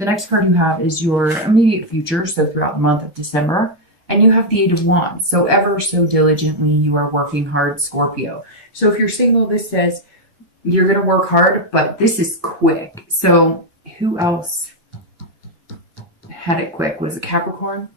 The next card you have is your immediate future, so throughout the month of December. And you have the Eight of Wands. So ever so diligently, you are working hard, Scorpio. So if you're single, this says you're going to work hard, but this is quick. So who else had it quick? Was it Capricorn?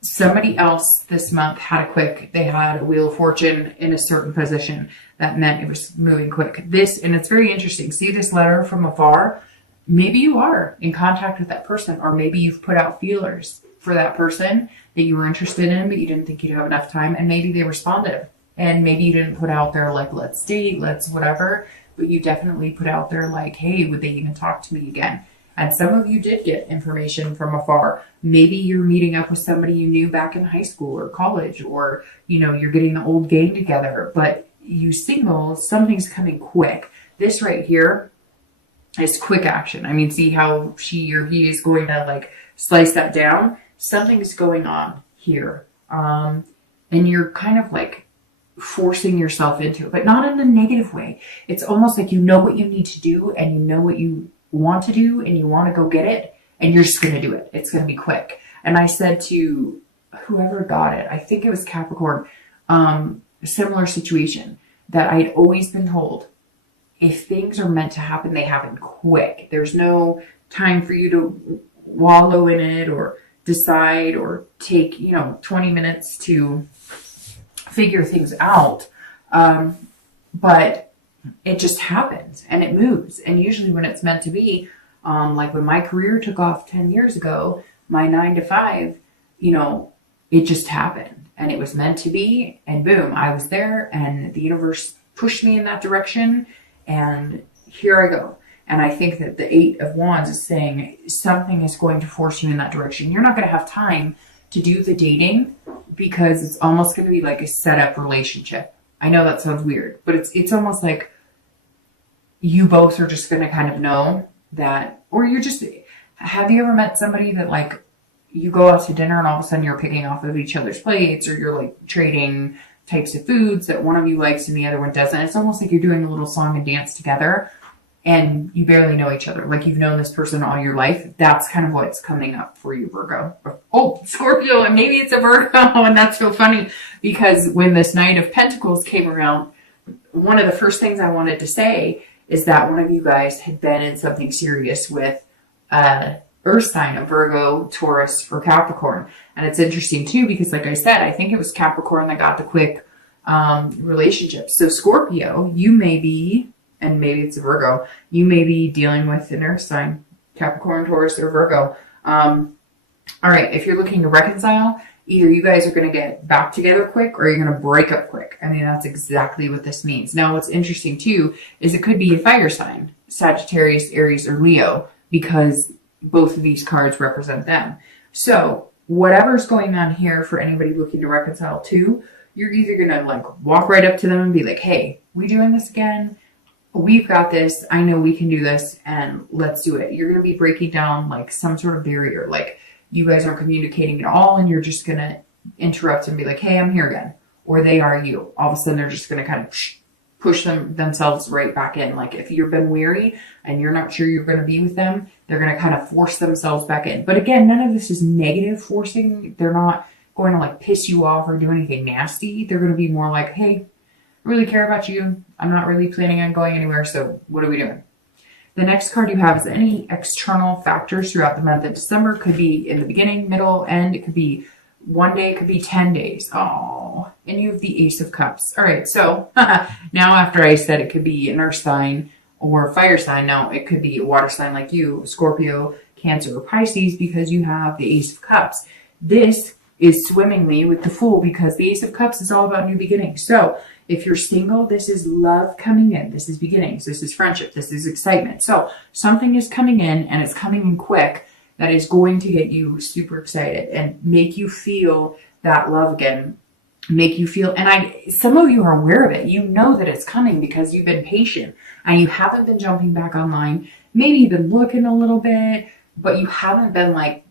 Somebody else this month had it quick. They had a Wheel of Fortune in a certain position. That meant it was moving quick. And it's very interesting. See this letter from afar? Maybe you are in contact with that person, or maybe you've put out feelers for that person that you were interested in, but you didn't think you'd have enough time, and maybe they responded. And maybe you didn't put out there like, let's date, let's whatever, but you definitely put out there like, hey, would they even talk to me again? And some of you did get information from afar. Maybe you're meeting up with somebody you knew back in high school or college, or, you're getting the old gang together, but you single, something's coming quick. This right here is quick action. I mean, see how she or he is going to like slice that down? Something's going on here. And you're kind of like forcing yourself into it, but not in a negative way. It's almost like you know what you need to do, and you know what you want to do, and you want to go get it, and you're just going to do it. It's going to be quick. And I said to whoever got it, I think it was Capricorn, a similar situation, that I'd always been told, if things are meant to happen, they happen quick. There's no time for you to wallow in it or decide or take, 20 minutes to figure things out. But it just happens and it moves. And usually when it's meant to be, like when my career took off 10 years ago, my 9 to 5, it just happened and it was meant to be. And boom, I was there and the universe pushed me in that direction. And here I go. And I think that the Eight of Wands is saying something is going to force you in that direction. You're not going to have time to do the dating because it's almost going to be like a set up relationship. I know that sounds weird, but it's almost like you both are just going to kind of know that, or have you ever met somebody that like you go out to dinner and all of a sudden you're picking off of each other's plates, or you're like trading types of foods that one of you likes and the other one doesn't. It's almost like you're doing a little song and dance together and you barely know each other. Like you've known this person all your life. That's kind of what's coming up for you, Virgo. Oh, Scorpio, and maybe it's a Virgo. And that's so funny because when this Knight of Pentacles came around, one of the first things I wanted to say is that one of you guys had been in something serious with Earth sign, a Virgo, Taurus, or Capricorn. And it's interesting too, because like I said, I think it was Capricorn that got the quick relationship. So Scorpio, you may be, and maybe it's a Virgo, you may be dealing with an Earth sign, Capricorn, Taurus, or Virgo. All right, if you're looking to reconcile, either you guys are going to get back together quick or you're going to break up quick. I mean, that's exactly what this means. Now, what's interesting too is it could be a fire sign, Sagittarius, Aries, or Leo, because both of these cards represent them. So whatever's going on here for anybody looking to reconcile too, you're either going to like walk right up to them and be like, hey, we doing this again? We've got this. I know we can do this and let's do it. You're going to be breaking down like some sort of barrier. Like you guys aren't communicating at all and you're just going to interrupt and be like, hey, I'm here again. Or they are you. All of a sudden they're just going to kind of push themselves right back in. Like if you've been weary and you're not sure you're going to be with them, they're going to kind of force themselves back in. But again, none of this is negative forcing. They're not going to like piss you off or do anything nasty. They're going to be more like, hey, I really care about you. I'm not really planning on going anywhere. So what are we doing? The next card you have is any external factors throughout the month of December. Could be in the beginning, middle, end. It could be one day. It could be 10 days. Oh, and you have the Ace of Cups. All right. So now after I said it could be an earth sign or fire sign, now it could be a water sign like you, Scorpio, Cancer, or Pisces, because you have the Ace of Cups. This is swimmingly with the Fool because the Ace of Cups is all about new beginnings. So if you're single, this is love coming in. This is beginnings. This is friendship. This is excitement. So something is coming in and it's coming in quick that is going to get you super excited and make you feel that love again. Make you feel, and some of you are aware of it. You know that it's coming because you've been patient and you haven't been jumping back online. Maybe you've been looking a little bit, but you haven't been like,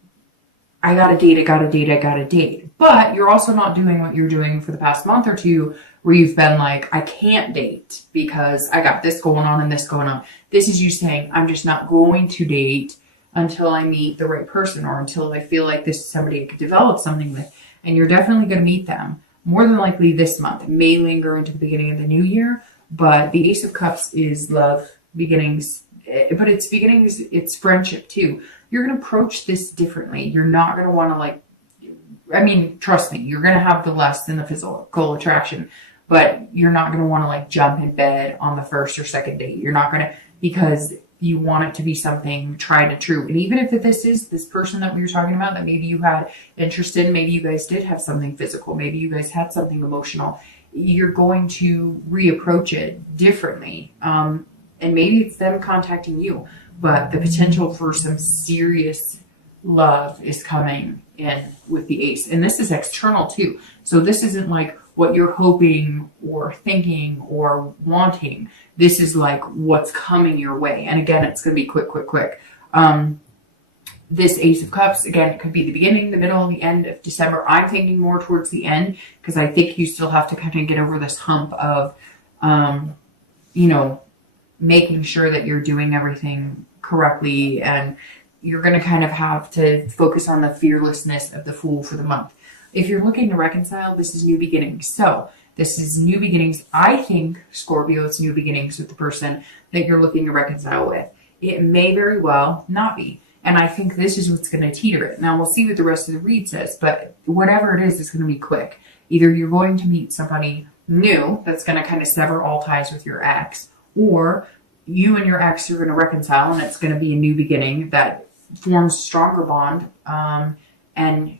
I gotta date, I gotta date, I gotta date. But you're also not doing what you're doing for the past month or two where you've been like, I can't date because I got this going on and this going on. This is you saying, I'm just not going to date until I meet the right person, or until I feel like this is somebody I could develop something with. And you're definitely going to meet them more than likely this month. It may linger into the beginning of the new year, but the Ace of Cups is love, beginnings, but it's beginnings, it's friendship too. You're going to approach this differently. You're not going to want to trust me, you're going to have the lust and the physical attraction, but you're not going to want to jump in bed on the first or second date. You're not going to, because you want it to be something tried and true. And even if this is this person that we were talking about, that maybe you had interest in, maybe you guys did have something physical, maybe you guys had something emotional, you're going to reapproach it differently. And maybe it's them contacting you, but the potential for some serious love is coming in with the Ace. And this is external too. So this isn't what you're hoping or thinking or wanting. This is what's coming your way. And again, it's going to be quick. This Ace of Cups, again, it could be the beginning, the middle, the end of December. I'm thinking more towards the end, because I think you still have to kind of get over this hump of, making sure that you're doing everything correctly, and you're going to kind of have to focus on the fearlessness of the Fool for the month. If you're looking to reconcile, this is new beginnings. So this is new beginnings. I think, Scorpio, it's new beginnings with the person that you're looking to reconcile with. It may very well not be. And I think this is what's going to teeter it. Now, we'll see what the rest of the read says, but whatever it is, it's going to be quick. Either you're going to meet somebody new that's going to kind of sever all ties with your ex, or you and your ex are going to reconcile, and it's going to be a new beginning that forms a stronger bond. And,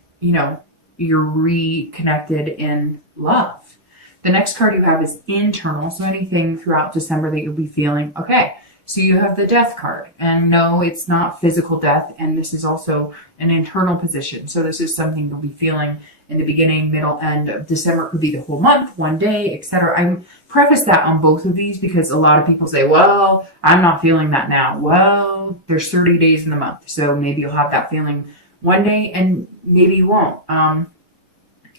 you're reconnected in love. The next card you have is internal. So anything throughout December that you'll be feeling. Okay. So you have the Death card, and no, it's not physical death. And this is also an internal position. So this is something you'll be feeling in the beginning, middle, end of December. It could be the whole month, one day, etc. I preface that on both of these because a lot of people say, well, I'm not feeling that now. Well, there's 30 days in the month. So maybe you'll have that feeling one day and maybe you won't.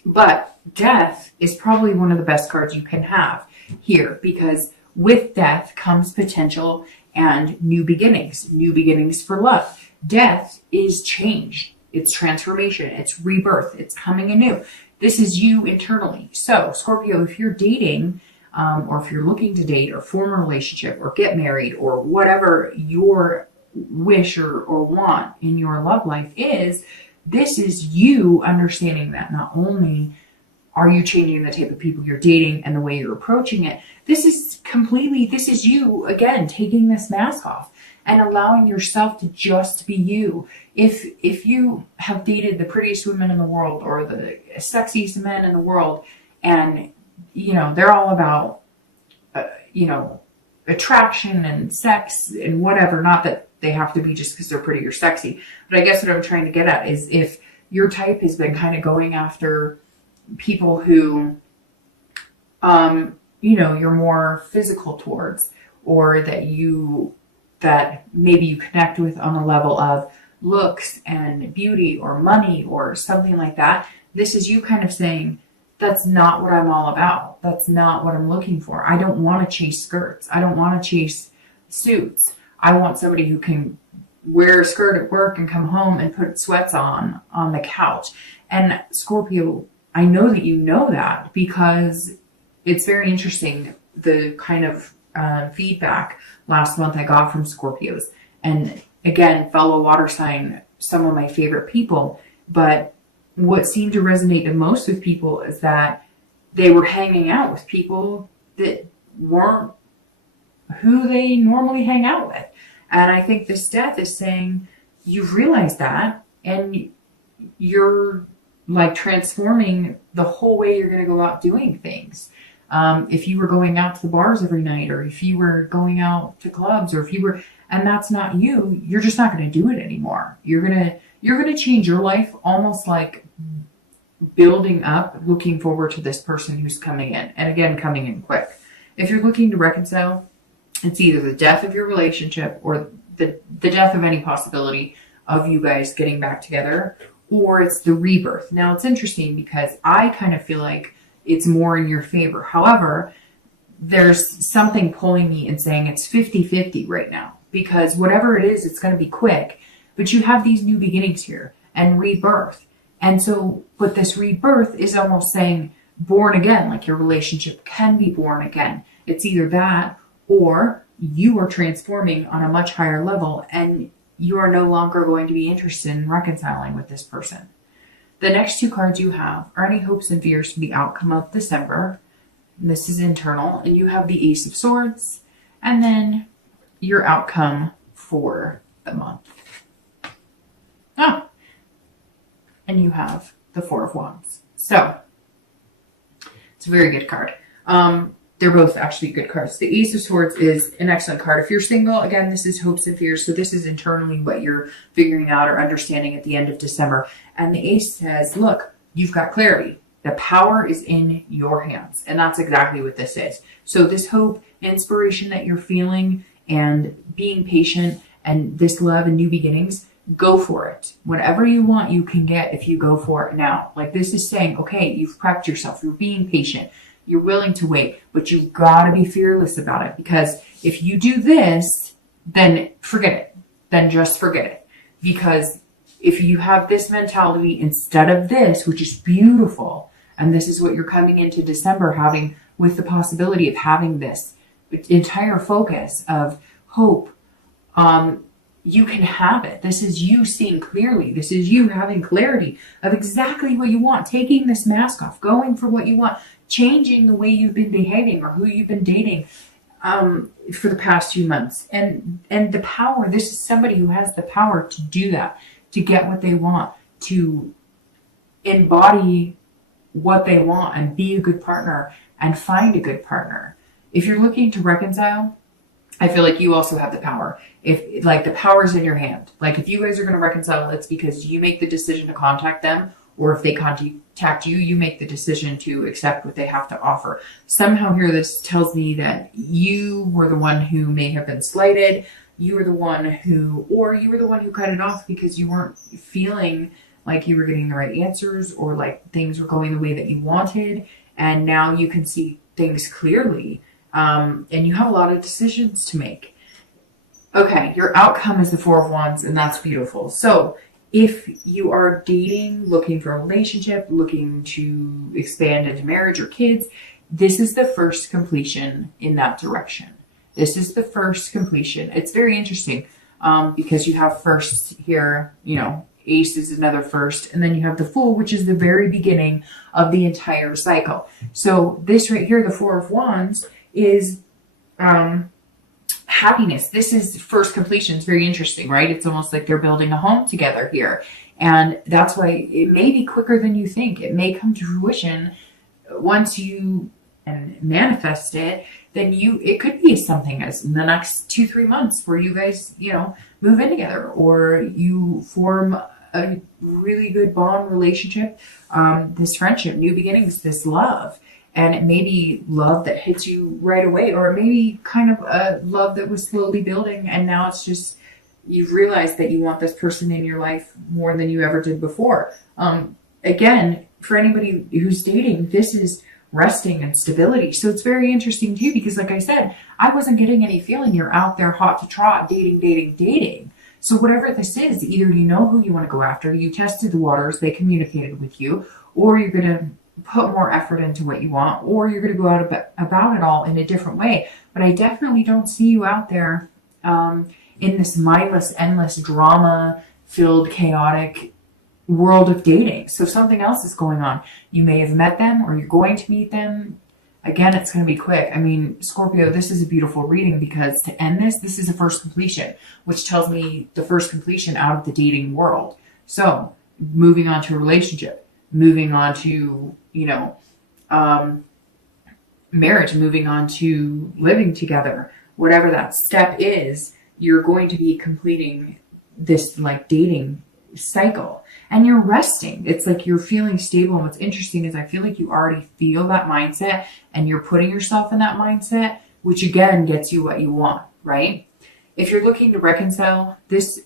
But Death is probably one of the best cards you can have here, because with Death comes potential and new beginnings for love. Death is change. It's transformation. It's rebirth. It's coming anew. This is you internally. So Scorpio, if you're dating, or if you're looking to date or form a relationship or get married or whatever your wish or want in your love life is, this is you understanding that not only are you changing the type of people you're dating and the way you're approaching it, this is you, again, taking this mask off and allowing yourself to just be you. If you have dated the prettiest women in the world or the sexiest men in the world, and, they're all about, attraction and sex and whatever, not that they have to be just because they're pretty or sexy. But I guess what I'm trying to get at is, if your type has been kind of going after people who, you're more physical towards, or that maybe you connect with on a level of looks and beauty or money or something like that, this is you kind of saying, that's not what I'm all about. That's not what I'm looking for. I don't want to chase skirts. I don't want to chase suits. I want somebody who can wear a skirt at work and come home and put sweats on the couch. And Scorpio, I know that you know that, because it's very interesting, the kind of feedback last month I got from Scorpios. And again, fellow water sign, some of my favorite people. But what seemed to resonate the most with people is that they were hanging out with people that weren't who they normally hang out with. And I think this Death is saying, you've realized that, and you're transforming the whole way you're going to go out doing things. If you were going out to the bars every night, or if you were going out to clubs, or if you were, and that's not you, you're just not going to do it anymore. You're going to change your life, almost like building up, looking forward to this person who's coming in, and again, coming in quick. If you're looking to reconcile, it's either the death of your relationship or the death of any possibility of you guys getting back together, or it's the rebirth. Now, it's interesting because I kind of feel like it's more in your favor. However, there's something pulling me and saying it's 50-50 right now, because whatever it is, it's going to be quick. but you have these new beginnings here and rebirth. And so, but this rebirth is almost saying born again, like your relationship can be born again. It's either that or you are transforming on a much higher level and you are no longer going to be interested in reconciling with this person. The next two cards you have are any hopes and fears for the outcome of December. This is internal, and you have the Ace of Swords, and then your outcome for the month. Oh, and you have the Four of Wands. So, it's a very good card. They're both actually good cards. The Ace of Swords is an excellent card. If you're single, again, this is hopes and fears. So this is internally what you're figuring out or understanding at the end of December. And the Ace says, look, you've got clarity. The power is in your hands. And that's exactly what this is. So this hope, inspiration that you're feeling and being patient and this love and new beginnings, go for it. Whatever you want, you can get if you go for it now. Like this is saying, okay, you've prepped yourself. You're being patient. You're willing to wait, but you've got to be fearless about it, because if you do this, then forget it. Then just forget it. Because if you have this mentality instead of this, which is beautiful, and this is what you're coming into December having, with the possibility of having this entire focus of hope, you can have it. This is you seeing clearly. This is you having clarity of exactly what you want, taking this mask off, going for what you want, changing the way you've been behaving or who you've been dating for the past few months. And the power, this is somebody who has the power to do that, to get what they want, to embody what they want and be a good partner and find a good partner. If you're looking to reconcile, I feel like you also have the power. If like the power's in your hand. Like if you guys are going to reconcile, it's because you make the decision to contact them, or if they contact you, you make the decision to accept what they have to offer. Somehow here this tells me that you were the one who may have been slighted. You were the one who, or you were the one who cut it off because you weren't feeling like you were getting the right answers or like things were going the way that you wanted. And now you can see things clearly. And you have a lot of decisions to make. Okay, your outcome is the Four of Wands, and that's beautiful. So if you are dating, looking for a relationship, looking to expand into marriage or kids, this is the first completion in that direction. This is the first completion. It's very interesting because you have firsts here, you know, Ace is another first, and then you have the Fool, which is the very beginning of the entire cycle. So this right here, the Four of Wands, is happiness. This is first completion. It's very interesting, right? It's almost like they're building a home together here. And that's why it may be quicker than you think. It may come to fruition once you manifest it. Then it could be something as in the next 2-3 months where you guys, you know, move in together, or you form a really good bond relationship, this friendship, new beginnings, this love. And it may be love that hits you right away, or it may be kind of a love that was slowly building, and now it's just, you've realized that you want this person in your life more than you ever did before. Again, for anybody who's dating, this is resting and stability. So it's very interesting too, because like I said, I wasn't getting any feeling you're out there hot to trot, dating. So whatever this is, either you know who you want to go after, you tested the waters, they communicated with you, or you're going to put more effort into what you want, or you're going to go out about it all in a different way. But I definitely don't see you out there in this mindless, endless, drama-filled, chaotic world of dating. So something else is going on. You may have met them, or you're going to meet them. Again, it's going to be quick. I mean, Scorpio, this is a beautiful reading, because to end this is a first completion, which tells me the first completion out of the dating world. So moving on to a relationship, moving on to, you know, marriage, moving on to living together, whatever that step is, you're going to be completing this like dating cycle, and you're resting. It's like you're feeling stable. And what's interesting is I feel like you already feel that mindset, and you're putting yourself in that mindset, which again gets you what you want, right? If you're looking to reconcile, this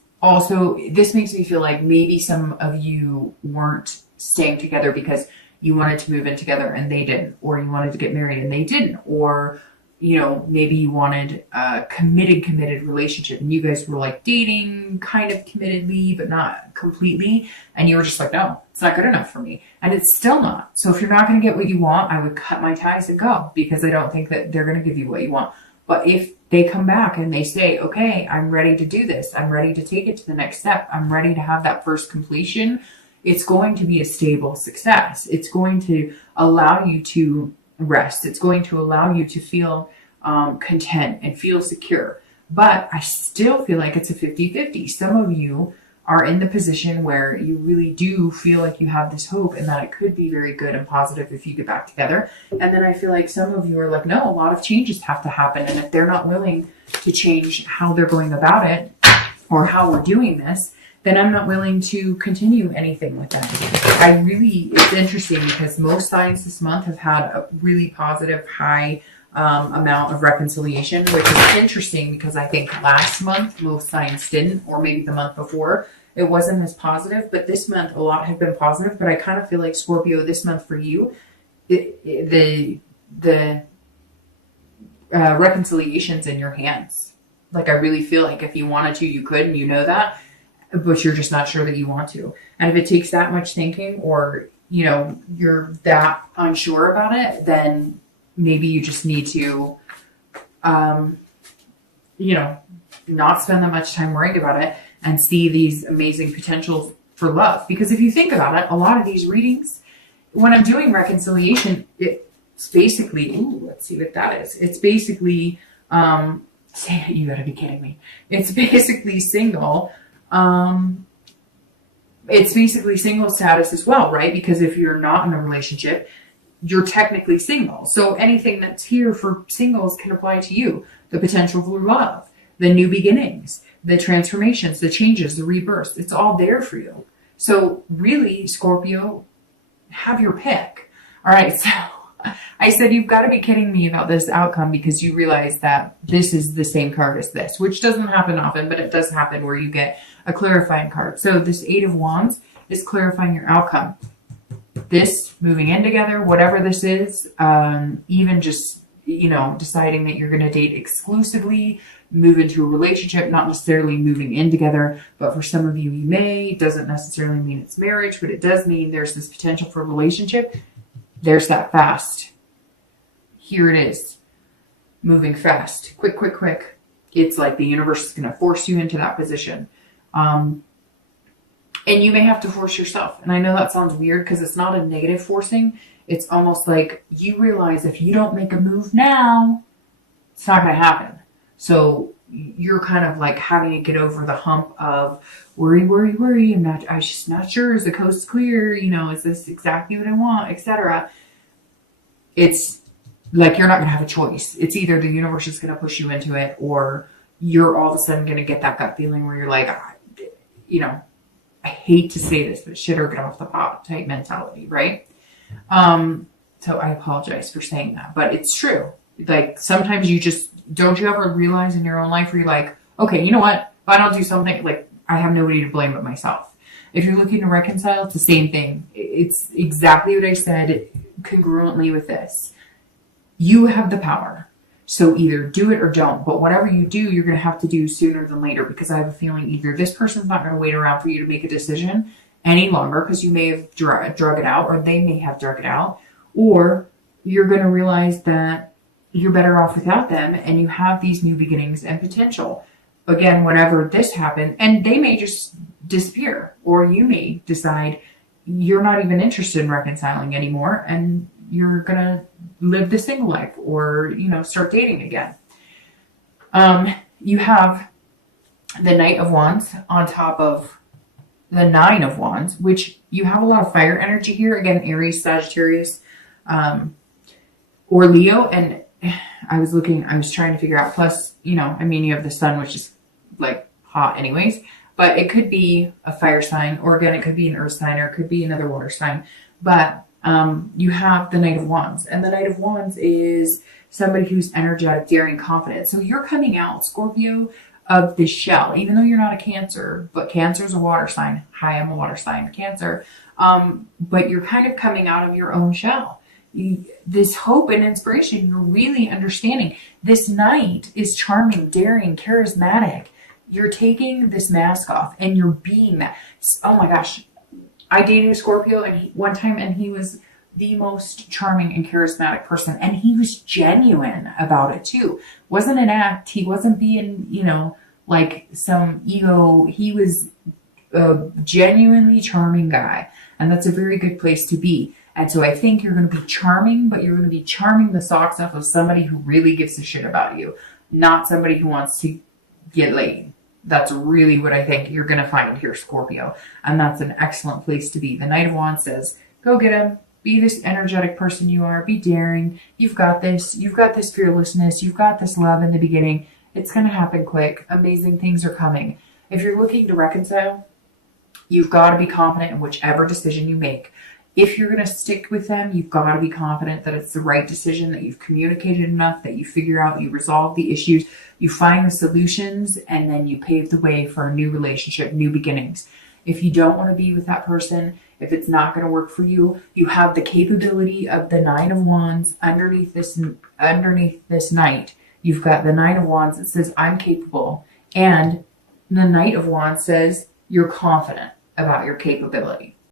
makes me feel like maybe some of you weren't staying together because you wanted to move in together and they didn't, or you wanted to get married and they didn't, or maybe you wanted a committed relationship and you guys were like dating kind of committedly, but not completely. And you were just like, no, it's not good enough for me. And it's still not. So if you're not going to get what you want, I would cut my ties and go, because I don't think that they're going to give you what you want. But if they come back and they say, okay, I'm ready to do this, I'm ready to take it to the next step, I'm ready to have that first completion, it's going to be a stable success. It's going to allow you to rest. It's going to allow you to feel content and feel secure. But I still feel like it's a 50-50. Some of you are in the position where you really do feel like you have this hope and that it could be very good and positive if you get back together. And then I feel like some of you are like, no, a lot of changes have to happen. And if they're not willing to change how they're going about it or how we're doing this, then I'm not willing to continue anything with them. It's interesting because most signs this month have had a really positive, high amount of reconciliation, which is interesting because I think last month most signs didn't, or maybe the month before it wasn't as positive, but this month a lot have been positive. But I kind of feel like, Scorpio, this month for you, the reconciliation's in your hands. Like, I really feel like if you wanted to, you could, and you know that, but you're just not sure that you want to. And if it takes that much thinking, or, you're that unsure about it, then maybe you just need to, not spend that much time worrying about it and see these amazing potentials for love. Because if you think about it, a lot of these readings, when I'm doing reconciliation, it's basically, let's see what that is. It's basically, you gotta be kidding me. It's basically single. It's basically single status as well, right? Because if you're not in a relationship, you're technically single. So anything that's here for singles can apply to you. The potential for love, the new beginnings, the transformations, the changes, the rebirths. It's all there for you. So really, Scorpio, have your pick. All right. So I said, you've got to be kidding me about this outcome, because you realize that this is the same card as this, which doesn't happen often, but it does happen where you get a clarifying card. So this 8 of Wands is clarifying your outcome. This moving in together, whatever this is, even just, deciding that you're going to date exclusively, move into a relationship, not necessarily moving in together, but for some of you, you may. It doesn't necessarily mean it's marriage, but it does mean there's this potential for a relationship. There's that fast. Here it is. Moving fast. Quick, quick, quick. It's like the universe is going to force you into that position. And you may have to force yourself. And I know that sounds weird because it's not a negative forcing. It's almost like you realize if you don't make a move now, it's not going to happen. So you're kind of like having to get over the hump of worry. I'm just not sure. Is the coast clear? Is this exactly what I want, etc. It's like you're not going to have a choice. It's either the universe is going to push you into it, or you're all of a sudden going to get that gut feeling where you're like, I hate to say this, but shit or get off the pot type mentality, right? So I apologize for saying that, but it's true. Like, sometimes don't you ever realize in your own life where you're like, okay, you know what? If I don't do something, like, I have nobody to blame but myself. If you're looking to reconcile, it's the same thing. It's exactly what I said congruently with this. You have the power. So either do it or don't. But whatever you do, you're going to have to do sooner than later, because I have a feeling either this person's not going to wait around for you to make a decision any longer because you may have drug it out, or they may have drug it out, or you're going to realize that you're better off without them and you have these new beginnings and potential. Again, whenever this happens, and they may just disappear, or you may decide you're not even interested in reconciling anymore and you're going to live the single life, or, start dating again. You have the Knight of Wands on top of the 9 of Wands, which you have a lot of fire energy here. Again, Aries, Sagittarius, or Leo. And I was trying to figure out, plus, you have the sun, which is like hot anyways, but it could be a fire sign, or again, it could be an earth sign, or it could be another water sign. But you have the Knight of Wands, and the Knight of Wands is somebody who's energetic, daring, confident. So you're coming out, Scorpio, of the shell, even though you're not a Cancer, but Cancer is a water sign. Hi, I'm a water sign, Cancer. But you're kind of coming out of your own shell. this hope and inspiration. You're really understanding. This Knight is charming, daring, charismatic. You're taking this mask off and you're being that. Oh my gosh. I dated a Scorpio one time, and he was the most charming and charismatic person. And he was genuine about it too. Wasn't an act. He wasn't being, like some ego. He was a genuinely charming guy. And that's a very good place to be. And so I think you're going to be charming, but you're going to be charming the socks off of somebody who really gives a shit about you, not somebody who wants to get laid. That's really what I think you're going to find here, Scorpio. And that's an excellent place to be. The Knight of Wands says, go get him. Be this energetic person you are. Be daring. You've got this. You've got this fearlessness. You've got this love in the beginning. It's going to happen quick. Amazing things are coming. If you're looking to reconcile, you've got to be confident in whichever decision you make. If you're going to stick with them, you've got to be confident that it's the right decision, that you've communicated enough, that you figure out, you resolve the issues, you find the solutions, and then you pave the way for a new relationship, new beginnings. If you don't want to be with that person, if it's not going to work for you, you have the capability of the Nine of Wands underneath this Knight. You've got the Nine of Wands that says, I'm capable. And the Knight of Wands says, you're confident about your capability.